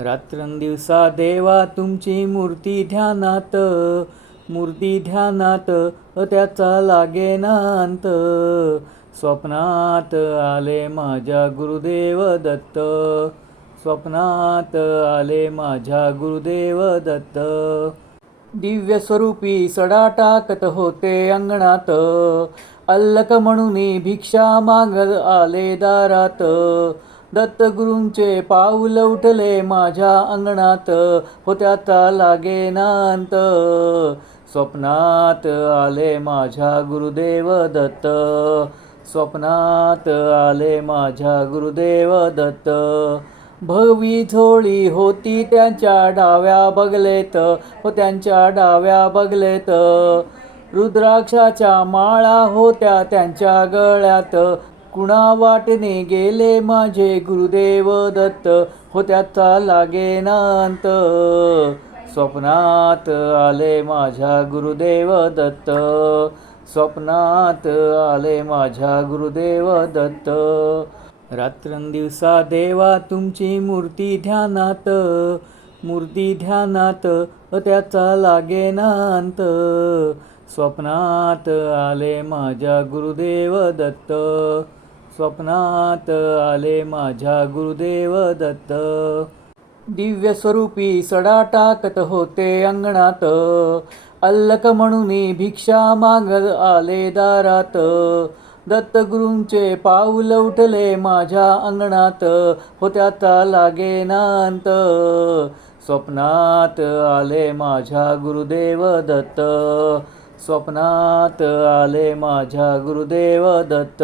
रात्रंदिवसा देवा तुमची मूर्ती ध्यानात त्याचा लागेना अंत. स्वप्नात आले माझ्या गुरुदेव दत्त, स्वप्नात आले माझ्या गुरुदेव दत्त. दिव्य स्वरूपी सडा टाकत होते अंगणात, अल्लक म्हणून भिक्षा मागत आले दारात. दत्तगुरूंचे पाऊल उठले माझ्या अंगणात, त्याचा लागेना अंत. स्वप्नात आले माझ्या गुरुदेव दत्त, स्वप्नात आले माझ्या गुरुदेव दत्त. भगवी झोळी होती त्यांच्या डाव्या बगलेत, त्यांच्या डाव्या बगलेत. रुद्राक्षाच्या माळा होत्या त्यांच्या गळ्यात, कुणा वाटेने गेले माझे गुरुदेव दत्त, त्याचा लागेना अंत. स्वप्नात आले माझ्या गुरुदेव दत्त, स्वप्नात आले माझ्या गुरुदेव दत्त. रात्रंदिवसा देवा तुमची मूर्ती ध्यानात त्याचा लागेना अंत. स्वप्नात आले माझ्या गुरुदेव दत्त, स्वप्नात आले माझ्या गुरुदेव दत्त. दिव्य स्वरूपी सडा टाकत होते अंगणात, अल्लक म्हणून भिक्षा मागत आले दारात. दत्तगुरूंचे पाऊल उठले माझ्या अंगणात, त्याचा लागेना अंत. स्वप्नात आले माझ्या गुरुदेव दत्त, स्वप्नात आले माझ्या गुरुदेव दत्त.